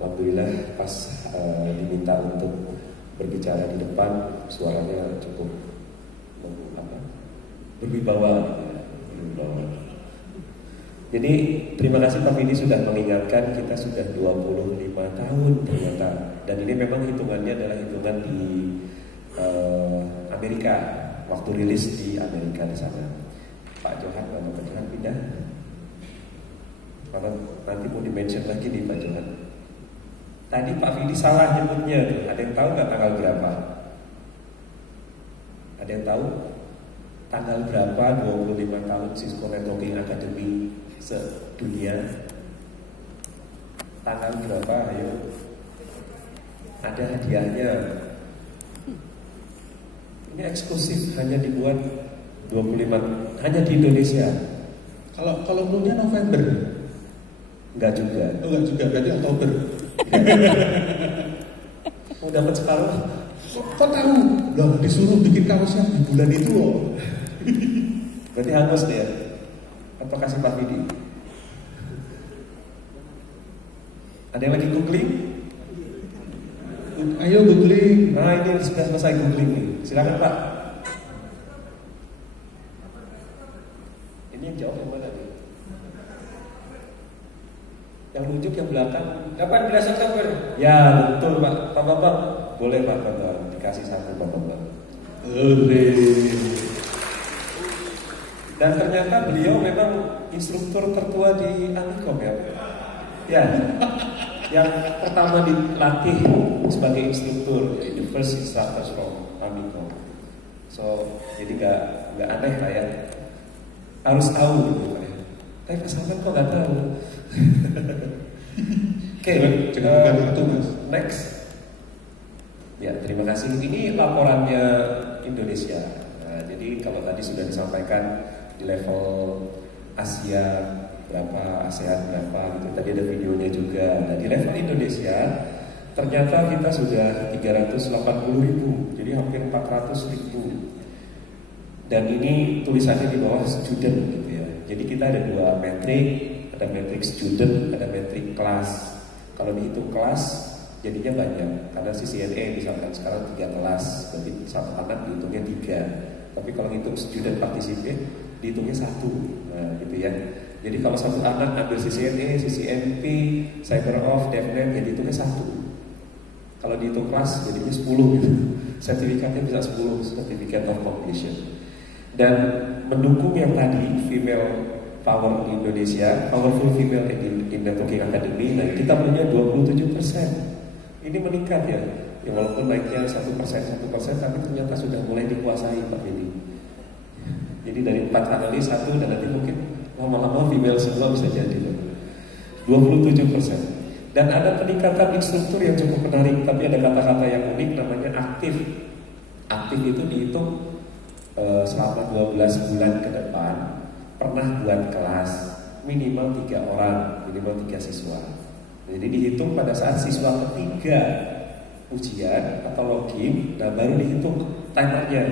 Alhamdulillah pas diminta untuk berbicara di depan, suaranya cukup berwibawa. Jadi terima kasih Pak Vidi sudah mengingatkan, kita sudah 25 tahun ternyata. Dan ini memang hitungannya adalah hitungan di Amerika, waktu rilis di Amerika di sana. Pak Johan, Pak Johan pindah. Karena nanti mau di-mention lagi nih Pak Johan. Tadi Pak Vidi salah nyebutnya. Ada yang tahu nggak tanggal berapa? Ada yang tahu? Tanggal berapa 25 tahun Cisco Networking Academy sedunia? Tanggal berapa? Ayo. Ada hadiahnya. Ini eksklusif, hanya dibuat 25, hanya di Indonesia. Kalau umumnya November? Enggak juga. Oh, enggak juga, berarti Oktober. Mau dapat separuh? Kok tahu? Loh, disuruh bikin kaosnya di bulan itu loh. Berarti hangus dia. Atau kasih Pak Vidi? Ada yang lagi googling? Ayo googling. Nah ini sudah selesai googling nih. Silakan Pak. Ini yang jawab yang mana nih? Yang nunjuk yang belakang. 18 Oktober. Ya betul Pak. Pak. Boleh Pak, dikasih satu Pak. Dan ternyata beliau memang instruktur tertua di Amikom ya. Ya. Yang pertama dilatih sebagai instruktur, the first instructor from Amikom. So jadi nggak aneh lah ya. Harus tahu gitu Pak. Tapi pasangan kok nggak tahu. Oke, itu Mas. Next. Ya, terima kasih. Ini laporannya Indonesia. Nah, jadi kalau tadi sudah disampaikan di level Asia berapa, ASEAN berapa gitu. Tadi ada videonya juga. Nah, di level Indonesia ternyata kita sudah 380.000, jadi hampir 400.000. Dan ini tulisannya di bawah student gitu ya. Jadi kita ada dua metrik, ada metrik student, ada metrik kelas. Kalau dihitung kelas jadinya banyak, karena CCNA misalkan sekarang 3 kelas, berarti satu anak dihitungnya 3. Tapi kalau hitung student participate dihitungnya 1. Nah gitu ya. Jadi kalau satu anak ambil CCNA, CCNP, CyberOff, DevNet, jadi hitungnya 1. Kalau dihitung kelas jadinya 10 gitu. Sertifikatnya bisa 10, Certificate of Completion. Dan mendukung yang tadi female power di Indonesia, powerful female in networking academy, nah kita punya 27%. Ini meningkat ya. Ya walaupun naiknya 1%, tapi ternyata sudah mulai dikuasai Pak Vidi. Jadi dari 4 analis 1, dan nanti mungkin lama-lama female semua bisa jadi 27%. Dan ada peningkatan instruktur yang cukup menarik, tapi ada kata-kata yang unik namanya aktif. Aktif itu dihitung selama 12 bulan ke depan pernah buat kelas minimal 3 orang, minimal 3 siswa. Jadi dihitung pada saat siswa ketiga ujian atau login, nah baru dihitung timernya.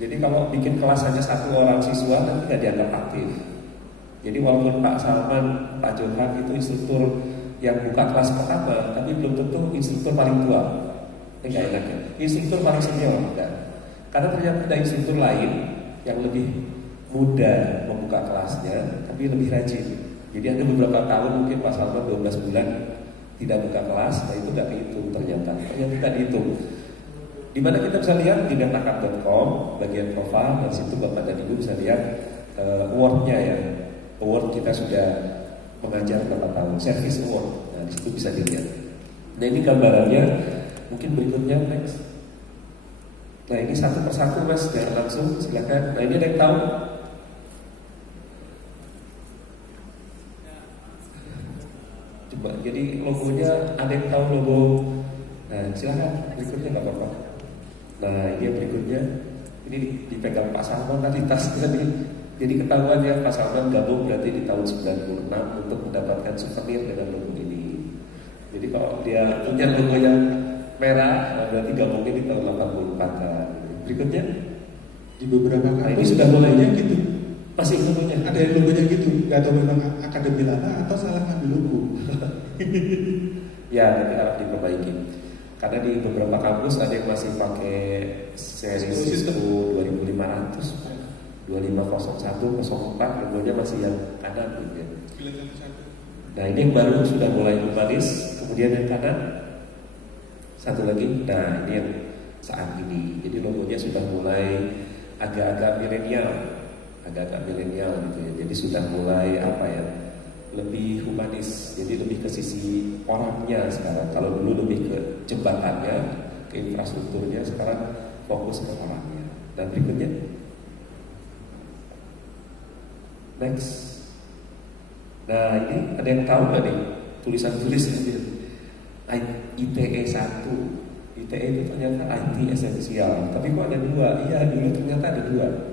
Jadi kalau bikin kelas hanya 1 orang siswa nanti nggak dianggap aktif. Jadi walaupun Pak Salman, Pak Johan itu instruktur yang buka kelas pertama, tapi belum tentu instruktur paling tua. Ini nggak enak ya. Instruktur paling senior enggak. Karena ternyata ada instruktur lain yang lebih mudah membuka kelasnya, tapi lebih rajin. Jadi ada beberapa tahun mungkin Pak Salman 12 bulan tidak buka kelas, nah itu nggak dihitung ternyata tidak dihitung. Dimana kita bisa lihat di datakap.com bagian profile, dan situ Bapak dan Ibu bisa lihat award-nya ya. Award kita sudah mengajar berapa tahun, service award. Nah di situ bisa dilihat. Nah ini gambarannya, mungkin berikutnya next. Nah ini satu persatu Mas, jangan langsung, silakan. Nah ini ada yang tahu? Coba, jadi logonya ada yang tahu logo? Nah silakan, berikutnya nggak apa-apa. Nah ini yang berikutnya, ini dipegang Pak Salman tadi tasnya nih. Jadi ketahuan ya Pak Salman gabung berarti di tahun 96 untuk mendapatkan souvenir dengan logo ini. Jadi kalau dia punya logo yang merah, berarti gabungnya di tahun 84 kan. Berikutnya di beberapa kali ini sudah mulainya gitu. Masih logonya. Ada yang logonya gitu. Gak tahu memang akademi lama atau salah ngambil logo. Ya, nanti harap diperbaiki. Karena di beberapa kampus ada yang masih pakai seri Cisco 2500, 250104, logonya masih yang kanan gitu ya. Nah ini yang baru sudah mulai humanis, kemudian yang kanan satu lagi. Nah ini yang saat ini. Jadi logonya sudah mulai agak-agak milenial, gitu ya. Jadi sudah mulai apa ya? Lebih humanis, jadi lebih ke sisi orangnya sekarang. Kalau dulu lebih ke jembatannya, ke infrastrukturnya, sekarang fokus ke orangnya. Dan berikutnya, next. Nah ini ada yang tahu nggak nih tulisan-tulisan ITE 1? ITE itu ternyata IT esensial. Tapi kok ada 2? Iya dulu ternyata ada 2.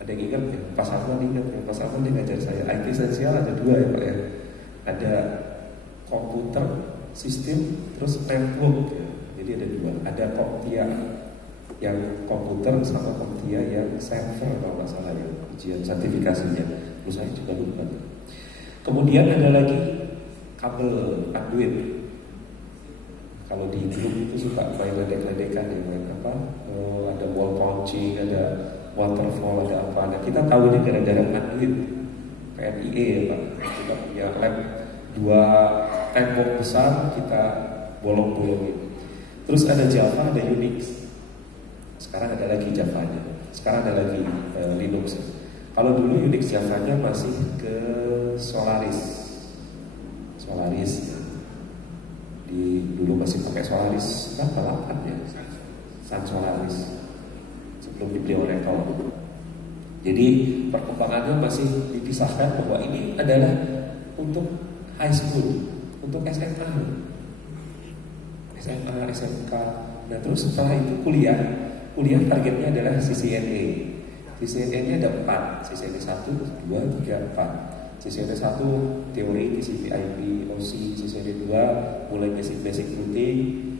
Ada yang ingat ya? Pas Arman ingat ya? Pas Arman dia ngajar saya IT esensial ada 2 ya Pak ya. Ada komputer, sistem, terus network ya. Jadi ada 2. Ada CompTIA yang komputer sama CompTIA yang server kalau nggak salah ya, ujian sertifikasinya. Terus saya juga lupa. Kemudian ada lagi kabel conduit. Kalau di grup itu suka main ledek-ledekan ya, main apa? Ada wall punching, ada waterfall, ada apa? Nah, kita tahu ini gara-gara conduit PNIE ya Pak. Kita punya lab 2 tembok besar, kita bolong-bolongin. Terus ada Java, ada Unix. Sekarang ada lagi Java-nya. Sekarang ada lagi Linux. Kalau dulu Unix Java-nya masih ke Solaris. Dulu masih pakai Solaris berapa 8 ya? Sun Solaris. Sebelum dibeli Oracle. Jadi perkembangannya masih dipisahkan bahwa ini adalah untuk high school, untuk SMA, SMK. Nah terus setelah itu kuliah targetnya adalah CCNA. CCNA-nya ada 4, CCNA 1, 2, 3, 4. CCNA 1 teori, TCP/IP, OC, CCNA 2 mulai basic routing,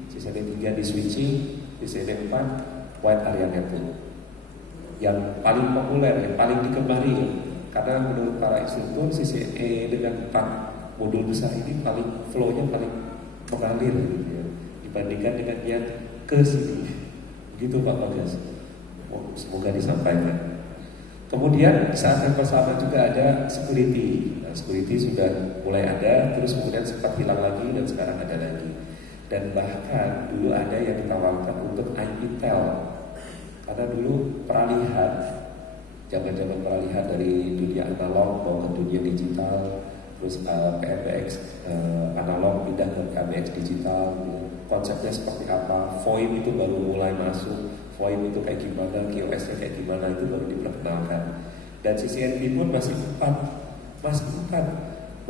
CCNA 3 di switching, CCNA 4 wide area network. Yang paling populer, yang paling digemari karena menurut para instruktur CCNA dengan 4 modul besar ini paling flow-nya paling mengalir gitu ya, dibandingkan dengan yang ke sini. Begitu Pak Bagas. Semoga disampaikan. Kemudian saat yang bersama juga ada security. Nah, security sudah mulai ada, terus kemudian sempat hilang lagi dan sekarang ada lagi. Dan bahkan dulu ada yang ditawarkan untuk IPTEL. Karena dulu peralihan, zaman-zaman peralihan dari dunia analog ke dunia digital, terus PBX analog pindah ke KBX digital, gitu. Konsepnya seperti apa, VoIP itu baru mulai masuk, VoIP itu kayak gimana, QoS-nya kayak gimana, itu baru diperkenalkan. Dan CCNP pun masih 4,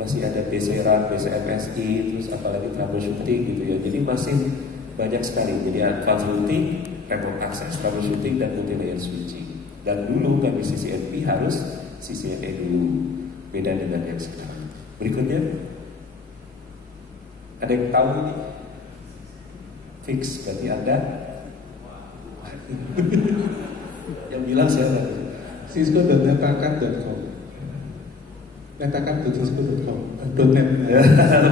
masih ada BCRAN, BCMSI, terus apalagi troubleshooting gitu ya. Jadi masih banyak sekali. Jadi advanced routing, remote access, troubleshooting, dan multi-layer switching. Dan dulu kami CCNP harus CCNA dulu, beda dengan yang sekarang. Berikutnya, ada yang tahu ini? Fix, berarti Anda yang bilang siapa? Cisco.netakan.com netakan.cisco.com .net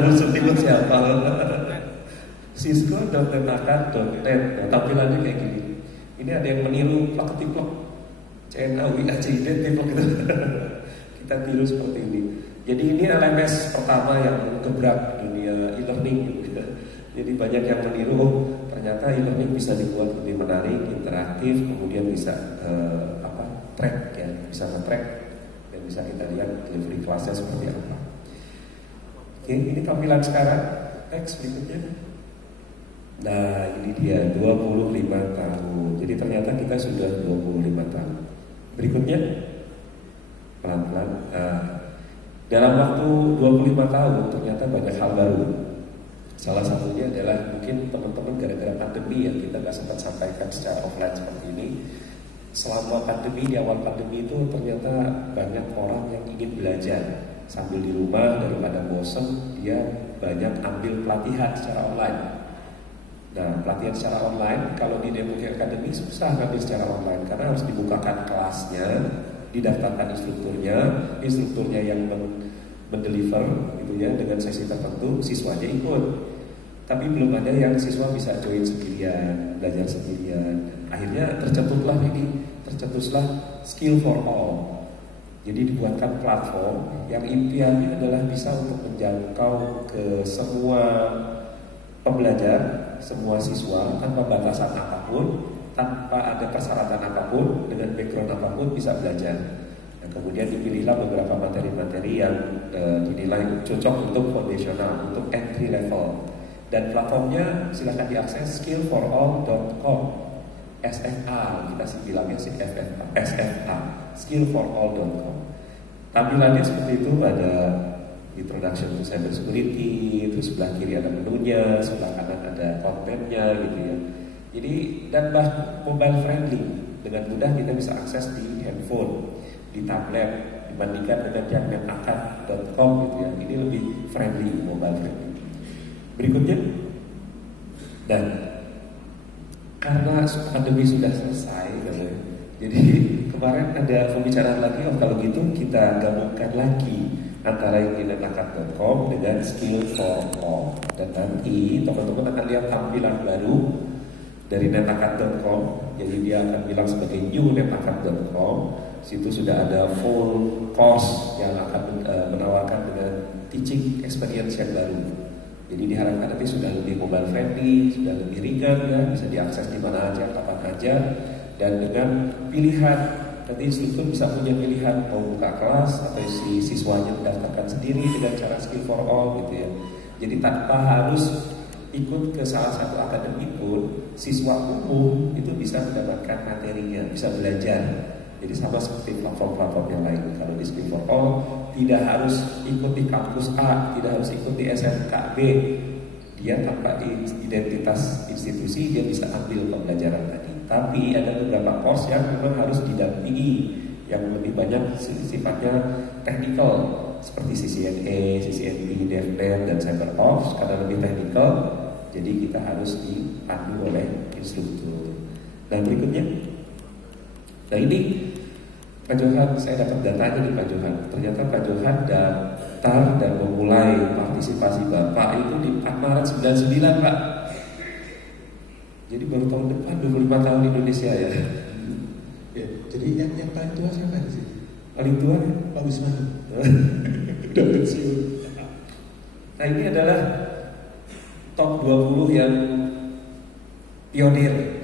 Musuh timur siapa? Cisco.netakan.net. Nah, tampilannya kayak gini. Ini ada yang meniru plak ketiplok CNAWIACID tiplok gitu. Kita tiru seperti ini. Jadi ini LMS pertama yang gebrak dunia e-learning gitu. Jadi banyak yang meniru, ternyata e-learning bisa dibuat lebih menarik, interaktif, kemudian bisa track ya, bisa nge-track dan bisa kita lihat delivery kelasnya seperti apa. Oke, ini tampilan sekarang. Next berikutnya. Nah, ini dia 25 tahun. Jadi ternyata kita sudah 25 tahun. Berikutnya pelan-pelan. Dalam waktu 25 tahun ternyata banyak hal baru. Salah satunya adalah mungkin teman-teman gara-gara pandemi yang kita nggak sempat sampaikan secara offline seperti ini. Selama pandemi, di awal pandemi itu ternyata banyak orang yang ingin belajar sambil di rumah, daripada bosen, dia banyak ambil pelatihan secara online. Nah, pelatihan secara online kalau di Demuki Academy susah ngambil secara online karena harus dibukakan kelasnya, didaftarkan instrukturnya yang mendeliver gitu ya, dengan sesi tertentu siswanya ikut. Tapi belum ada yang siswa bisa join sendirian, belajar sendirian. Akhirnya tercetuslah Skill for All. Jadi dibuatkan platform yang impiannya adalah bisa untuk menjangkau ke semua pembelajar, semua siswa tanpa batasan apapun, tanpa ada persyaratan apapun, dengan background apapun bisa belajar. Dan kemudian dipilihlah beberapa materi-materi yang dinilai cocok untuk foundational, untuk entry level. Dan platformnya silahkan diakses skillforall.com. SFA, kita sih bilangnya SFA, skillforall.com. Tampilannya seperti itu, ada introduction to cyber security, terus sebelah kiri ada menunya, sebelah kanan ada kontennya gitu ya. Jadi dan mobile friendly, dengan mudah kita bisa akses di handphone, di tablet, dibandingkan dengan yang netakat.com gitu ya. Ini lebih friendly, mobile friendly. Berikutnya, dan karena pandemi sudah selesai, jadi kemarin ada pembicaraan lagi, kalau gitu kita gabungkan lagi antara yang di netakat.com dengan Skill for All. Dan nanti teman-teman akan lihat tampilan baru dari netakat.com. Jadi dia akan bilang sebagai new netakat.com. Situ sudah ada full course yang akan menawarkan dengan teaching experience yang baru. Jadi diharapkan nanti sudah lebih mobile friendly, sudah lebih ringan ya, bisa diakses di mana aja, kapan aja, dan dengan pilihan. Nanti instruktur bisa punya pilihan mau buka kelas atau si siswanya mendaftarkan sendiri dengan cara Skill for All gitu ya. Jadi tanpa harus ikut ke salah satu akademi pun, siswa umum itu bisa mendapatkan materinya, bisa belajar. Jadi sama seperti platform-platform yang lain. Kalau di Skill for All tidak harus ikut di kampus A, tidak harus ikut di SMK B. Dia tanpa identitas institusi dia bisa ambil pembelajaran tadi. Tapi ada beberapa course yang memang harus didampingi, yang lebih banyak sifatnya technical, seperti CCNA, CCNP, DevNet, dan CyberOps. Karena lebih technical, jadi kita harus dipandu oleh instruktur. Dan berikutnya, nah ini Pak Johan, saya dapat datanya di Pak Johan. Ternyata Pak Johan daftar dan memulai partisipasi Bapak itu di Maret 99 Pak. Jadi baru tahun depan 25 tahun di Indonesia ya. Ya, jadi yang paling tua siapa di sini? Paling tua ya? Pak Wisman. Udah pensiun. Nah ini adalah top 20 yang pionir,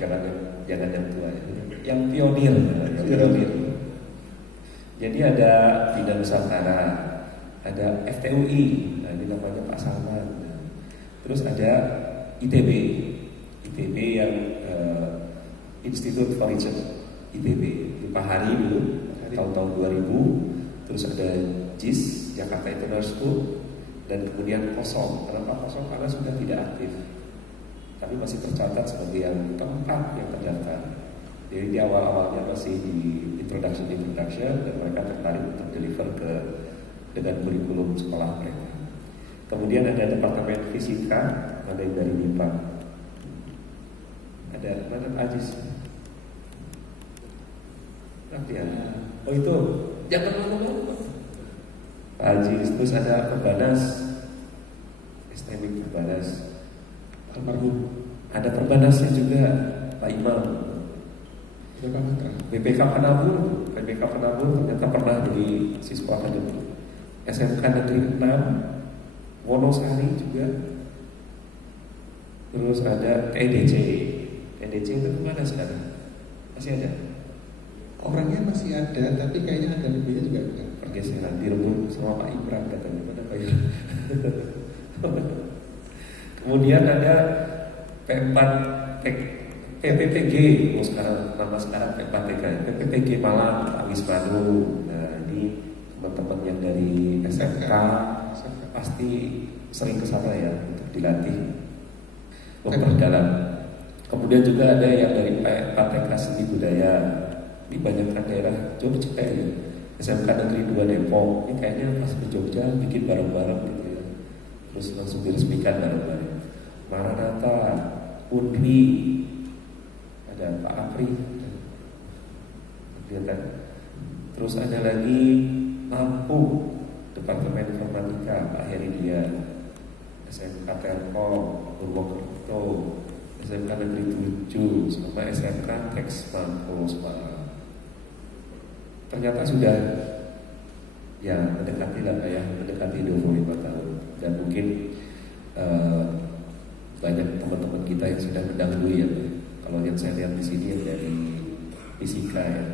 jangan yang tua ya. Yang pionir. Jadi ada Bina Nusantara, ada FTUI, nah ini namanya Pak Salman. Terus ada ITB yang Institute for Research ITB, di Pak Hari dulu, tahun-tahun 2000. Terus ada JIS, Jakarta International School, dan kemudian kosong. Kenapa kosong? Karena sudah tidak aktif, tapi masih tercatat sebagai yang keempat yang terdaftar. Jadi di awal-awalnya masih di introduction, dan mereka tertarik untuk deliver dengan kurikulum sekolah mereka. Kemudian ada Departemen Fisika, ada yang dari MIPA. Ada mana Pak Ajis? Ya. Oh itu, jangan lama-lama Pak Ajis. Terus ada Perbanas, STM Perbanas, almarhum. Ada Perbanasnya juga Pak Imam. BPK Penabur ternyata pernah jadi siswa akademi. SMK Negeri 6 Wonosari juga. Terus ada EDC itu kemana sekarang? Masih ada? Orangnya masih ada, tapi kayaknya akademinya juga enggak. Pergeseran direbut sama Pak Ibran katanya. Mana Pak Ibran? Kemudian ada P4 PPPG, sekarang nama sekarang PPPG Malang, Pak Wismanu. Nah ini teman-teman yang dari SMK pasti sering ke sana ya untuk dilatih memperdalam. Kemudian juga ada yang dari PTK Seni Budaya di banyak daerah Jogja ya. SMK Negeri 2 Depok, ini kayaknya pas ke Jogja bikin bareng-bareng gitu ya. Terus langsung diresmikan bareng-bareng. Maranatha, Unri, ada Pak Apri, terus ada lagi Lampung, Departemen Informatika Pak Heridia, SMK Telkom Purwokerto, SMK Negeri 7, sama SMK Teks Mampo Semarang. Ternyata sudah ya mendekati lah ya, mendekati 25 tahun. Dan mungkin banyak teman-teman kita yang sudah mendahului ya. Kalau yang saya lihat di sini yang dari fisika ya,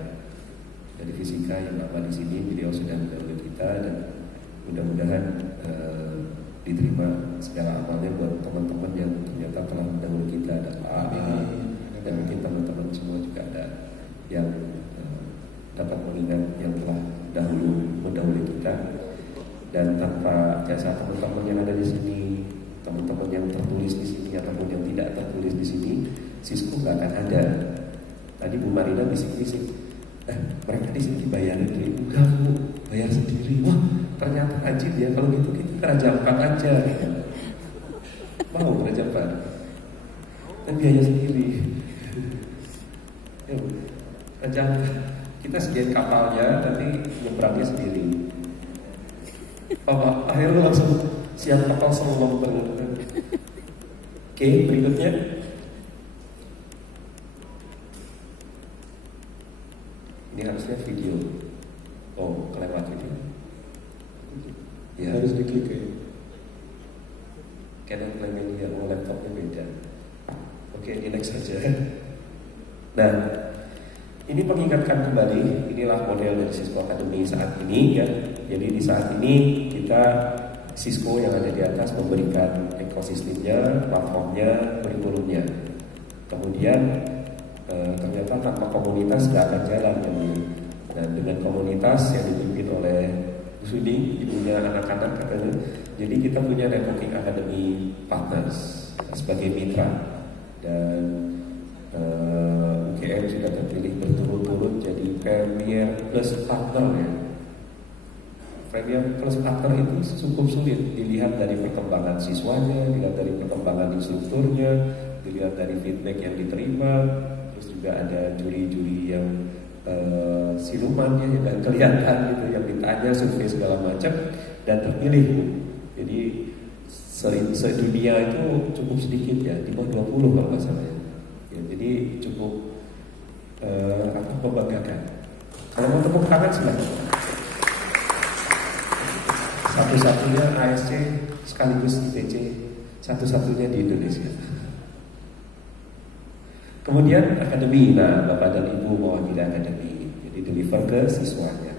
dari fisika yang lama di sini, beliau sudah mendahului kita dan mudah-mudahan diterima segala amalnya buat teman-teman yang ternyata telah mendahului kita dan dan mungkin teman-teman semua juga ada yang dapat mengingat yang telah mendahului kita. Dan tanpa jasa teman-teman yang ada di sini, teman-teman yang tertulis di sini ataupun yang tidak tertulis di sini, Cisco nggak akan ada. Tadi Bu Marina bisik-bisik, mereka di sini bayarin duit, kamu bayar sendiri. Wah, ternyata ajib ya. Kalau gitu kita Raja Ampat aja. Mau Raja Ampat dan biaya sendiri. Raja Ampat, kita sediain kapalnya, nanti nyebrangnya sendiri. Akhirnya langsung siap kapal selong terus. Oke, berikutnya. Ini harusnya video. Oh, kelewat video. Ya, Harus diklik ya. Canon Media, laptopnya beda. Oke, ini next saja. Nah, ini mengingatkan kembali, inilah model dari Cisco Academy saat ini ya. Jadi di saat ini kita Cisco yang ada di atas memberikan ekosistemnya, platformnya, kurikulumnya. Kemudian ternyata tanpa komunitas tidak akan jalan ya. Dan dengan komunitas yang dipimpin oleh Bu Sudi, ibunya anak-anak katanya. Jadi kita punya Networking Academy Partners sebagai mitra dan UGM sudah terpilih berturut-turut jadi Premier Plus Partner ya. Premier Plus Partner itu cukup sulit dilihat dari perkembangan siswanya, dilihat dari perkembangan instrukturnya, dilihat dari feedback yang diterima, terus juga ada juri-juri yang silumannya yang nggak kelihatan gitu, yang ditanya survei segala macam dan terpilih. Jadi sedunia itu cukup sedikit ya, di bawah 20 kalau nggak salah ya. Jadi cukup membanggakan. Kalau mau tepuk tangan silahkan. Satu-satunya ASC sekaligus ITC, satu-satunya di Indonesia. Kemudian akademi, nah Bapak dan Ibu mewakili akademi, jadi deliver ke siswanya.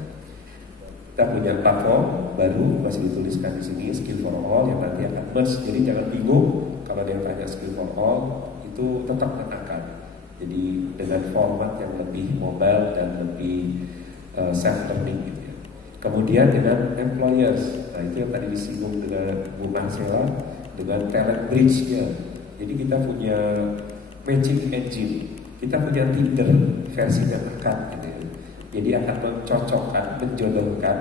Kita punya platform baru, masih dituliskan di sini, Skill for All yang nanti akan merge. Jadi jangan bingung kalau dia tanya Skill for All, itu tetap akan. Jadi dengan format yang lebih mobile dan lebih self-learning gitu ya. Kemudian dengan employers, nah itu yang tadi disinggung dengan Bu Marcella, dengan talent bridge-nya. Jadi kita punya matching engine, kita punya Tinder versi yang akan gitu ya. Jadi akan mencocokkan, menjodohkan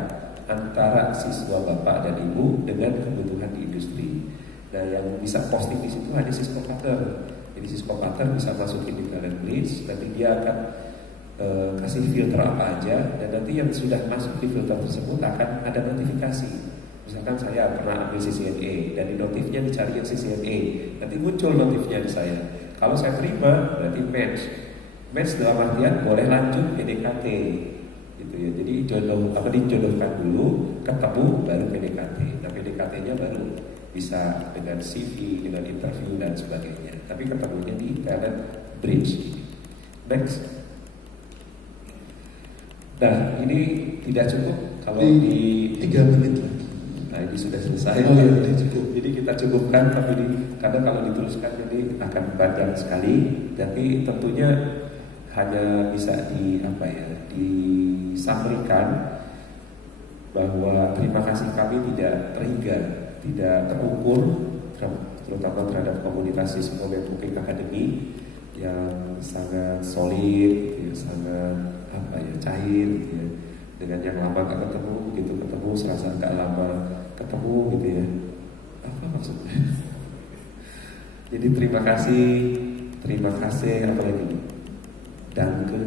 antara siswa Bapak dan Ibu dengan kebutuhan di industri. Nah yang bisa posting di situ hanya Cisco Partner. Jadi Cisco Partner bisa masukin di talent bridge, nanti dia akan kasih filter apa aja, dan nanti yang sudah masuk di filter tersebut akan ada notifikasi. Misalkan saya pernah ambil CCNA dan di notifnya dicari yang CCNA, nanti muncul notifnya di saya. Kalau saya terima berarti match dalam artian boleh lanjut PDKT gitu ya. Jadi dijodohkan dulu, ketemu baru PDKT. Nah PDKT-nya baru bisa dengan CV, dengan interview dan sebagainya. Tapi ketemunya di talent bridge. Next. Nah ini tidak cukup kalau di 3 menit lagi. Nah ini sudah selesai. Oh, ya, cukup. Jadi kita cukupkan, tapi karena kalau dituliskan ini akan panjang sekali. Tapi tentunya hanya bisa disampaikan bahwa terima kasih kami tidak terhingga, tidak terukur, terutama terhadap komunitas Cisco Networking Academy yang sangat solid, ya, sangat cair, ya. Dengan yang lama gak ketemu, begitu ketemu serasa gak lama ketemu gitu ya. Apa maksudnya? Jadi terima kasih apa lagi? Danke.